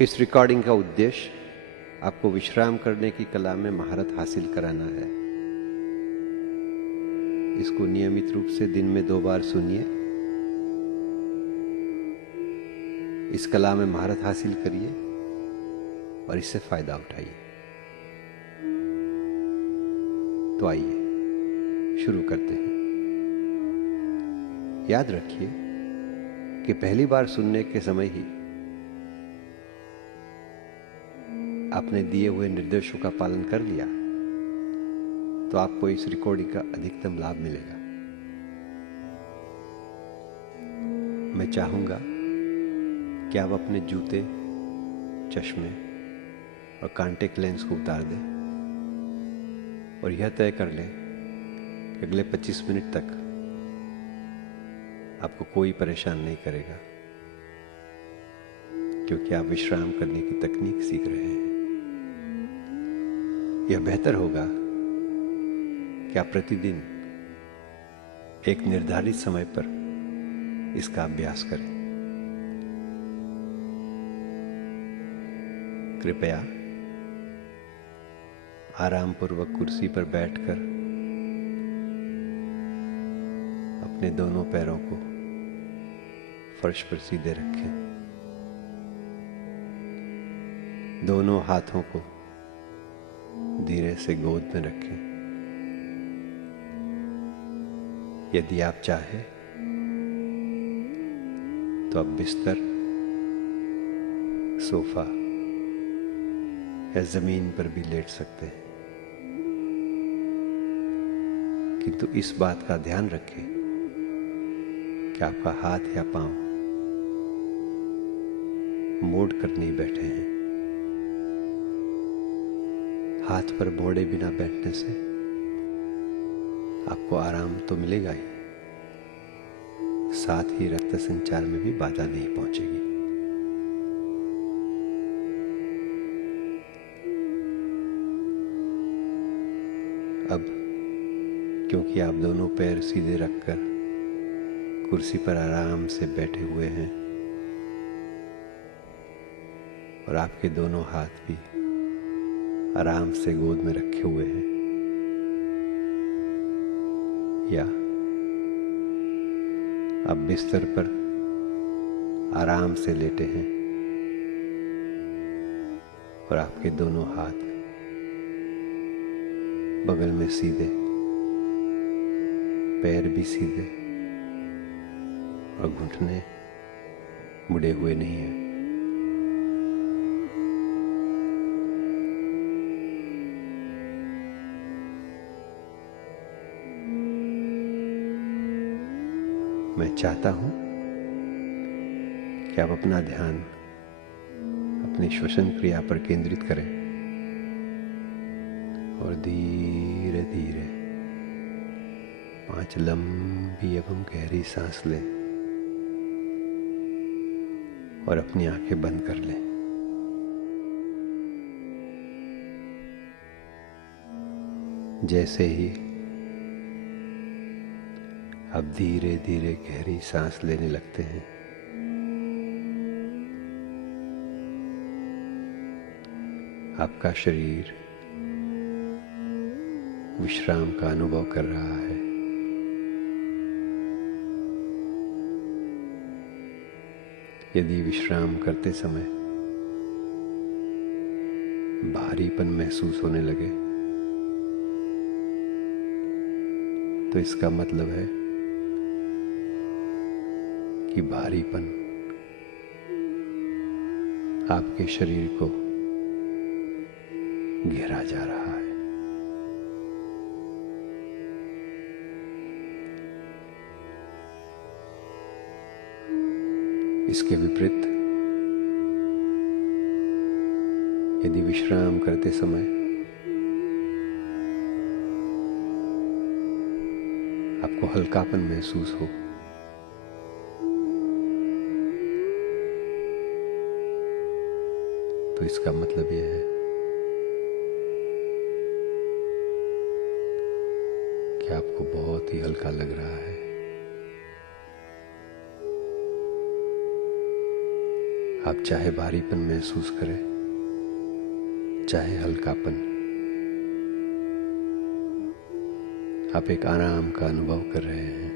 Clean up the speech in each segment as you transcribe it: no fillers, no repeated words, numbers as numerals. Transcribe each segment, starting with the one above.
इस रिकॉर्डिंग का उद्देश्य आपको विश्राम करने की कला में महारत हासिल कराना है। इसको नियमित रूप से दिन में 2 बार सुनिए। इस कला में महारत हासिल करिए और इससे फायदा उठाइए। तो आइए शुरू करते हैं। याद रखिए कि पहली बार सुनने के समय ही आपने दिए हुए निर्देशों का पालन कर लिया तो आपको इस रिकॉर्डिंग का अधिकतम लाभ मिलेगा। मैं चाहूंगा कि आप अपने जूते, चश्मे और कॉन्टैक्ट लेंस को उतार दें और यह तय कर लें कि अगले 25 मिनट तक आपको कोई परेशान नहीं करेगा, क्योंकि आप विश्राम करने की तकनीक सीख रहे हैं। यह बेहतर होगा कि आप प्रतिदिन एक निर्धारित समय पर इसका अभ्यास करें। कृपया आरामपूर्वक कुर्सी पर बैठकर अपने दोनों पैरों को फर्श पर सीधे रखें। दोनों हाथों को धीरे से गोद में रखें। यदि आप चाहें तो आप बिस्तर, सोफा या जमीन पर भी लेट सकते हैं, किंतु इस बात का ध्यान रखें कि आपका हाथ या पांव मोड़ कर नहीं बैठे हैं। हाथ पर मोड़े बिना बैठने से आपको आराम तो मिलेगा ही, साथ ही रक्त संचार में भी बाधा नहीं पहुंचेगी। अब क्योंकि आप दोनों पैर सीधे रखकर कुर्सी पर आराम से बैठे हुए हैं और आपके दोनों हाथ भी आराम से गोद में रखे हुए हैं, या आप बिस्तर पर आराम से लेटे हैं और आपके दोनों हाथ बगल में सीधे, पैर भी सीधे और घुटने मुड़े हुए नहीं हैं। मैं चाहता हूं कि आप अपना ध्यान अपनी श्वसन क्रिया पर केंद्रित करें और धीरे धीरे 5 लंबी एवं गहरी सांस लें और अपनी आंखें बंद कर लें। जैसे ही आप धीरे धीरे गहरी सांस लेने लगते हैं, आपका शरीर विश्राम का अनुभव कर रहा है। यदि विश्राम करते समय भारीपन महसूस होने लगे तो इसका मतलब है कि भारीपन आपके शरीर को घेरा जा रहा है। इसके विपरीत यदि विश्राम करते समय आपको हल्कापन महसूस हो तो इसका मतलब यह है कि आपको बहुत ही हल्का लग रहा है। आप चाहे भारीपन महसूस करें, चाहे हल्कापन, आप एक आराम का अनुभव कर रहे हैं।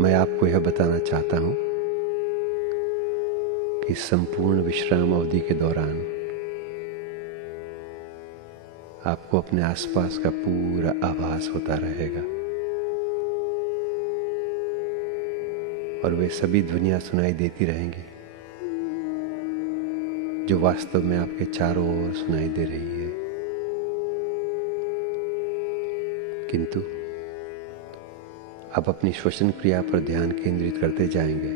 मैं आपको यह बताना चाहता हूं कि संपूर्ण विश्राम अवधि के दौरान आपको अपने आसपास का पूरा आभास होता रहेगा और वे सभी ध्वनियां सुनाई देती रहेंगी जो वास्तव में आपके चारों ओर सुनाई दे रही है। किंतु आप अपनी श्वसन क्रिया पर ध्यान केंद्रित करते जाएंगे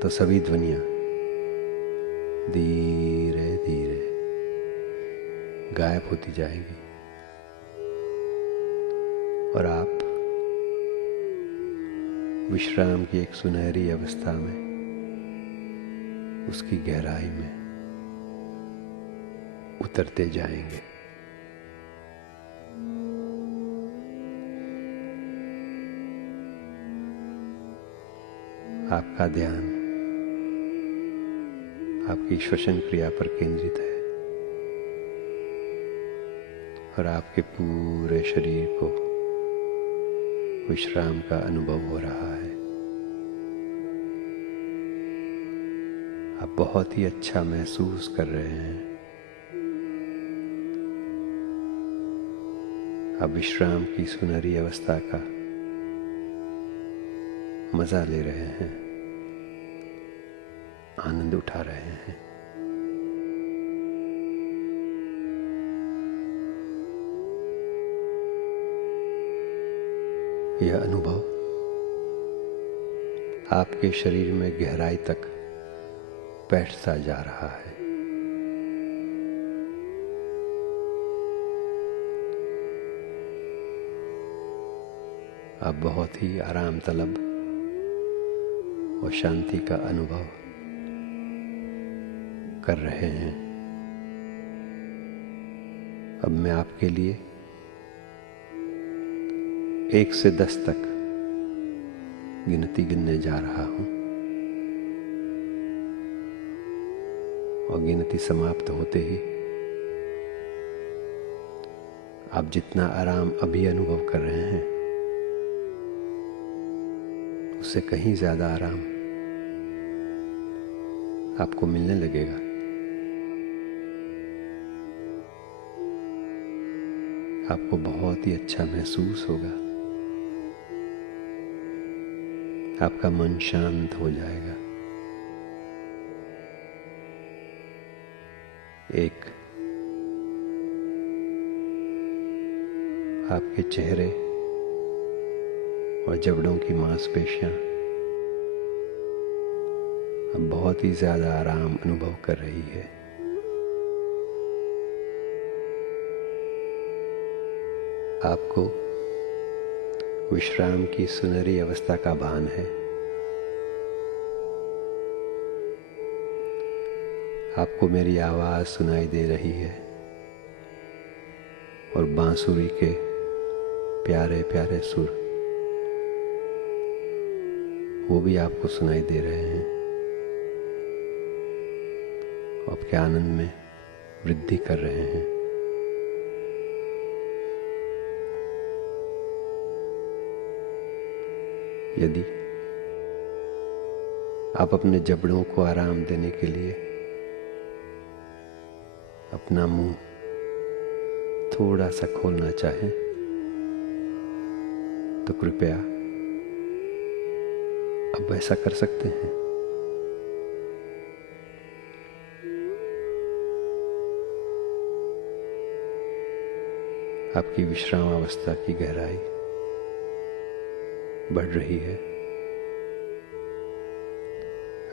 तो सभी ध्वनियां धीरे धीरे गायब होती जाएगी और आप विश्राम की एक सुनहरी अवस्था में, उसकी गहराई में उतरते जाएंगे। आपका ध्यान आपकी श्वसन क्रिया पर केंद्रित है और आपके पूरे शरीर को विश्राम का अनुभव हो रहा है। आप बहुत ही अच्छा महसूस कर रहे हैं। आप विश्राम की सुनहरी अवस्था का मजा ले रहे हैं, आनंद उठा रहे हैं। यह अनुभव आपके शरीर में गहराई तक बैठता जा रहा है। आप बहुत ही आराम तलब और शांति का अनुभव कर रहे हैं। अब मैं आपके लिए 1 से 10 तक गिनती गिनने जा रहा हूं और गिनती समाप्त होते ही आप जितना आराम अभी अनुभव कर रहे हैं उससे कहीं ज्यादा आराम आपको मिलने लगेगा। आपको बहुत ही अच्छा महसूस होगा। आपका मन शांत हो जाएगा। एक आपके चेहरे और जबड़ों की मांसपेशियां अब बहुत ही ज्यादा आराम अनुभव कर रही है। आपको विश्राम की सुनहरी अवस्था का भान है। आपको मेरी आवाज सुनाई दे रही है और बांसुरी के प्यारे प्यारे सुर वो भी आपको सुनाई दे रहे हैं। आपके आनंद में वृद्धि कर रहे हैं। यदि आप अपने जबड़ों को आराम देने के लिए अपना मुंह थोड़ा सा खोलना चाहें तो कृपया अब ऐसा कर सकते हैं। आपकी विश्राम अवस्था की गहराई बढ़ रही है।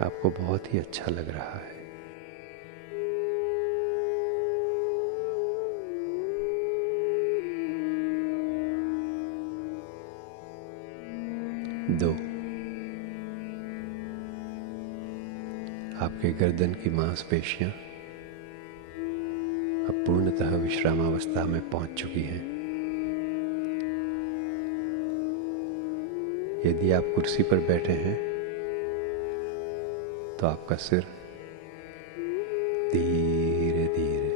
आपको बहुत ही अच्छा लग रहा है। दो, आपके गर्दन की मांसपेशियां अब पूर्णतः विश्रामावस्था में पहुंच चुकी हैं। यदि आप कुर्सी पर बैठे हैं तो आपका सिर धीरे धीरे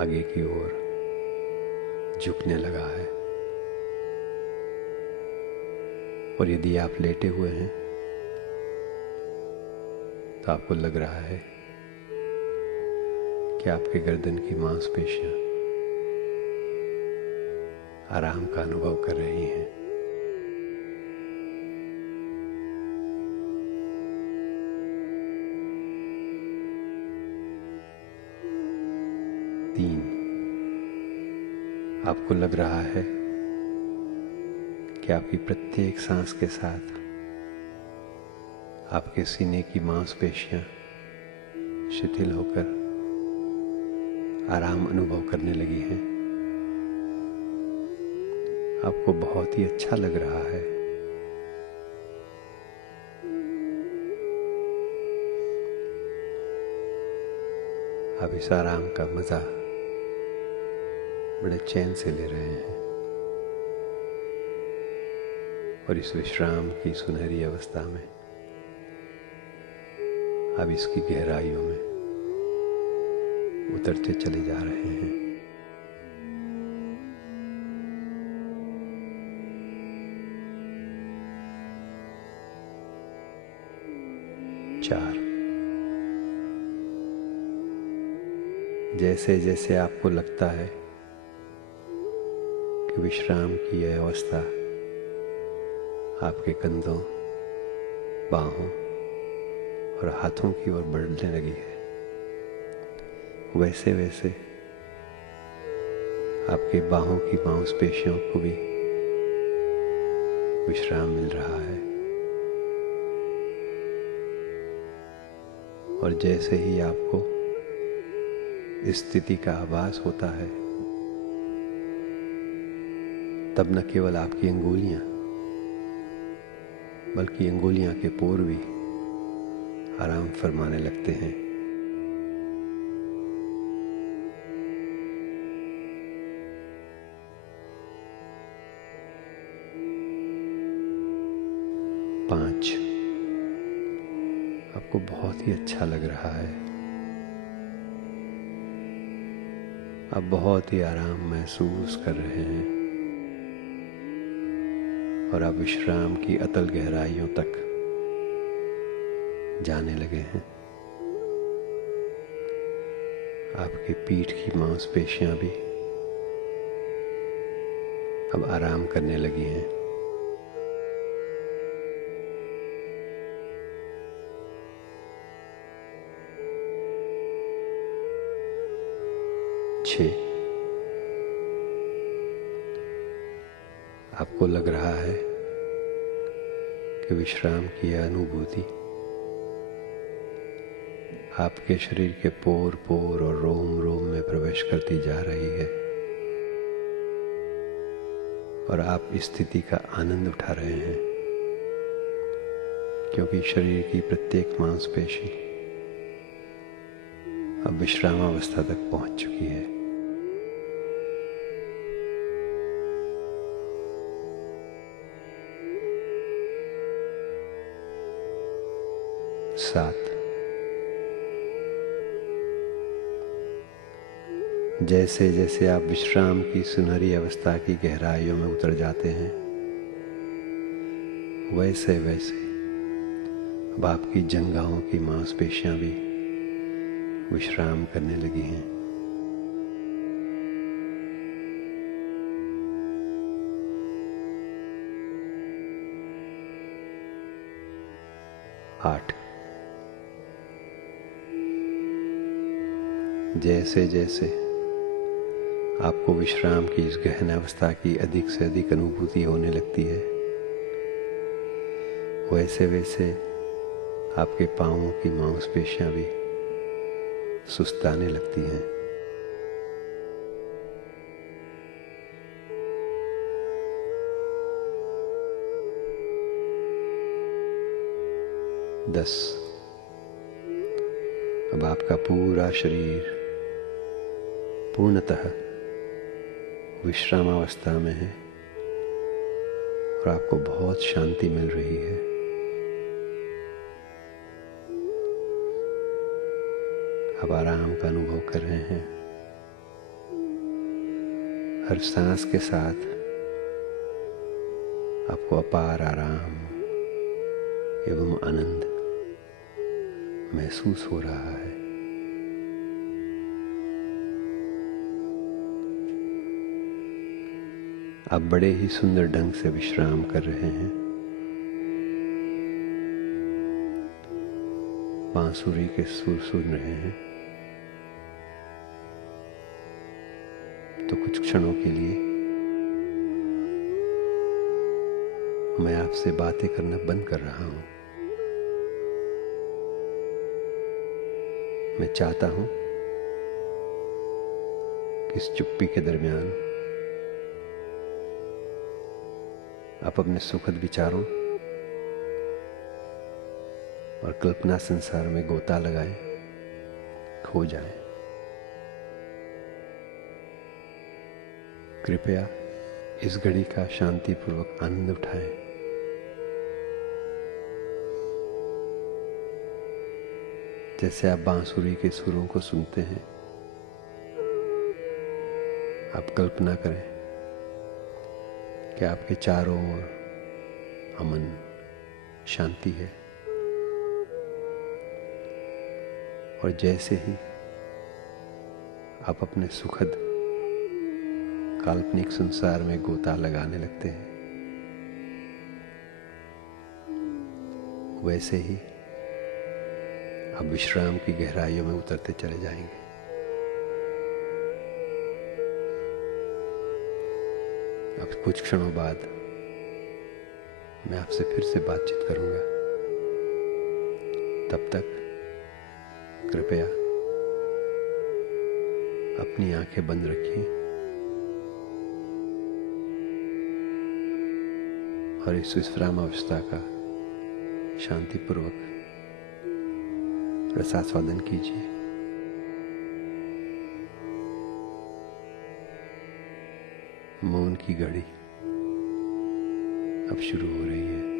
आगे की ओर झुकने लगा है, और यदि आप लेटे हुए हैं तो आपको लग रहा है कि आपके गर्दन की मांसपेशियां आराम का अनुभव कर रही हैं। आपको लग रहा है कि आपकी प्रत्येक सांस के साथ आपके सीने की मांसपेशियां शिथिल होकर आराम अनुभव करने लगी हैं। आपको बहुत ही अच्छा लग रहा है। आप इस आराम का मजा बड़े चैन से ले रहे हैं, और इस विश्राम की सुनहरी अवस्था में आप इसकी गहराइयों में उतरते चले जा रहे हैं। चार, जैसे जैसे आपको लगता है कि विश्राम की यह अवस्था आपके कंधों, बाहों और हाथों की ओर बढ़ने लगी है, वैसे वैसे आपके बाहों की मांसपेशियों को भी विश्राम मिल रहा है। और जैसे ही आपको इस स्थिति का आभास होता है, तब न केवल आपकी अंगुलियां बल्कि अंगुलियां के पोर भी आराम फरमाने लगते हैं। पांच, आपको बहुत ही अच्छा लग रहा है। आप बहुत ही आराम महसूस कर रहे हैं, और आप विश्राम की अतल गहराइयों तक जाने लगे हैं। आपकी पीठ की मांसपेशियां भी अब आराम करने लगी हैं। 6, आपको लग रहा है कि विश्राम की यह अनुभूति आपके शरीर के पोर पोर और रोम रोम में प्रवेश करती जा रही है, और आप इस स्थिति का आनंद उठा रहे हैं, क्योंकि शरीर की प्रत्येक मांसपेशी अब विश्रामावस्था तक पहुंच चुकी है। 7, जैसे जैसे आप विश्राम की सुनहरी अवस्था की गहराइयों में उतर जाते हैं, वैसे वैसे अब आपकी जंघाओं की मांसपेशियां भी विश्राम करने लगी हैं। 8, जैसे जैसे आपको विश्राम की इस गहन अवस्था की अधिक से अधिक अनुभूति होने लगती है, वैसे वैसे आपके पांवों की मांसपेशियां भी सुस्ताने लगती हैं। 10, अब आपका पूरा शरीर पूर्णतः विश्रामावस्था में हैं और आपको बहुत शांति मिल रही है। आप आराम का अनुभव कर रहे हैं। हर सांस के साथ आपको अपार आराम एवं आनंद महसूस हो रहा है। आप बड़े ही सुंदर ढंग से विश्राम कर रहे हैं। बांसुरी के सुर सुन रहे हैं। तो कुछ क्षणों के लिए मैं आपसे बातें करना बंद कर रहा हूं। मैं चाहता हूं कि इस चुप्पी के दरमियान आप अपने सुखद विचारों और कल्पना संसार में गोता लगाएं, खो जाएं। कृपया इस घड़ी का शांतिपूर्वक आनंद उठाएं। जैसे आप बांसुरी के सुरों को सुनते हैं, आप कल्पना करें कि आपके चारों ओर अमन शांति है और जैसे ही आप अपने सुखद काल्पनिक संसार में गोता लगाने लगते हैं, वैसे ही आप विश्राम की गहराइयों में उतरते चले जाएंगे। अब कुछ क्षणों बाद मैं आपसे फिर से बातचीत करूंगा। तब तक कृपया अपनी आंखें बंद रखिए और इस विश्राम अवस्था का शांतिपूर्वक रसास्वादन कीजिए। मौन की घड़ी अब शुरू हो रही है।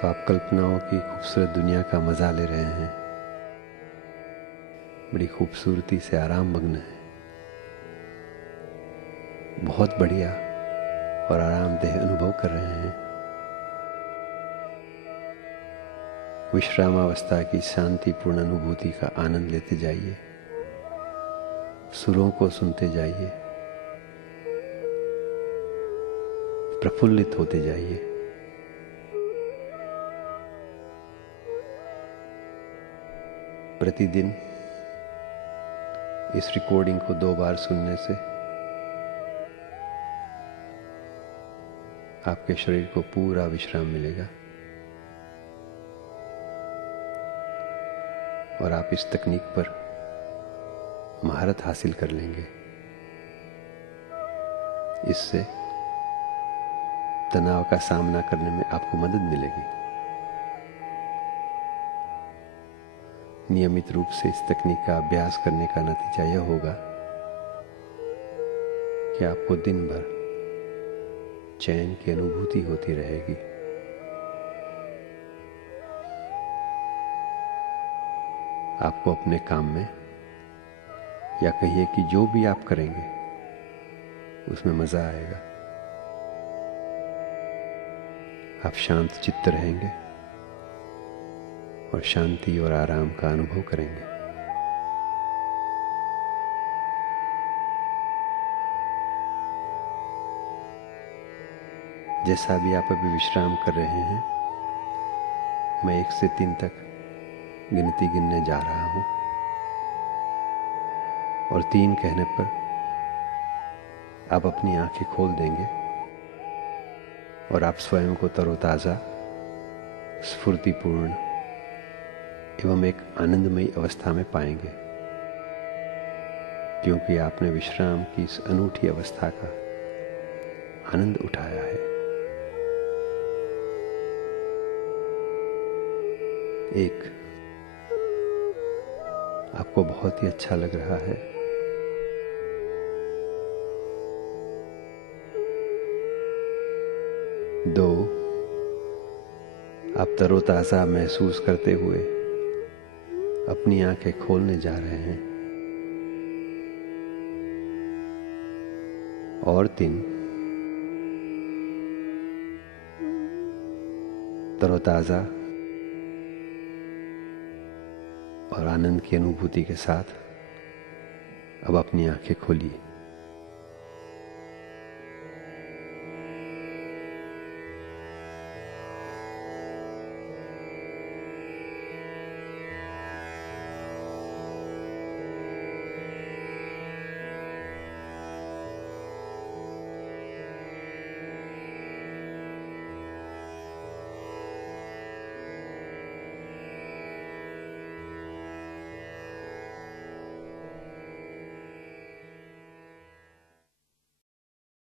तो आप कल्पनाओं की खूबसूरत दुनिया का मजा ले रहे हैं, बड़ी खूबसूरती से आराम मग्न है, बहुत बढ़िया और आरामदेह अनुभव कर रहे हैं। विश्रामावस्था की शांतिपूर्ण अनुभूति का आनंद लेते जाइए, सुरों को सुनते जाइए, प्रफुल्लित होते जाइए। प्रतिदिन इस रिकॉर्डिंग को 2 बार सुनने से आपके शरीर को पूरा विश्राम मिलेगा और आप इस तकनीक पर महारत हासिल कर लेंगे। इससे तनाव का सामना करने में आपको मदद मिलेगी। नियमित रूप से इस तकनीक का अभ्यास करने का नतीजा यह होगा कि आपको दिन भर चैन की अनुभूति होती रहेगी। आपको अपने काम में, या कहिए कि जो भी आप करेंगे उसमें मजा आएगा। आप शांत चित्त रहेंगे और शांति और आराम का अनुभव करेंगे। जैसा भी आप अभी विश्राम कर रहे हैं, मैं 1 से 3 तक गिनती गिनने जा रहा हूं और 3 कहने पर आप अपनी आंखें खोल देंगे और आप स्वयं को तरोताजा, स्फूर्तिपूर्ण एवं एक आनंदमयी अवस्था में पाएंगे, क्योंकि आपने विश्राम की इस अनूठी अवस्था का आनंद उठाया है। 1, आपको बहुत ही अच्छा लग रहा है। 2, आप तरोताजा महसूस करते हुए अपनी आंखें खोलने जा रहे हैं। और 3, तरोताजा और आनंद की अनुभूति के साथ अब अपनी आंखें खोलिए।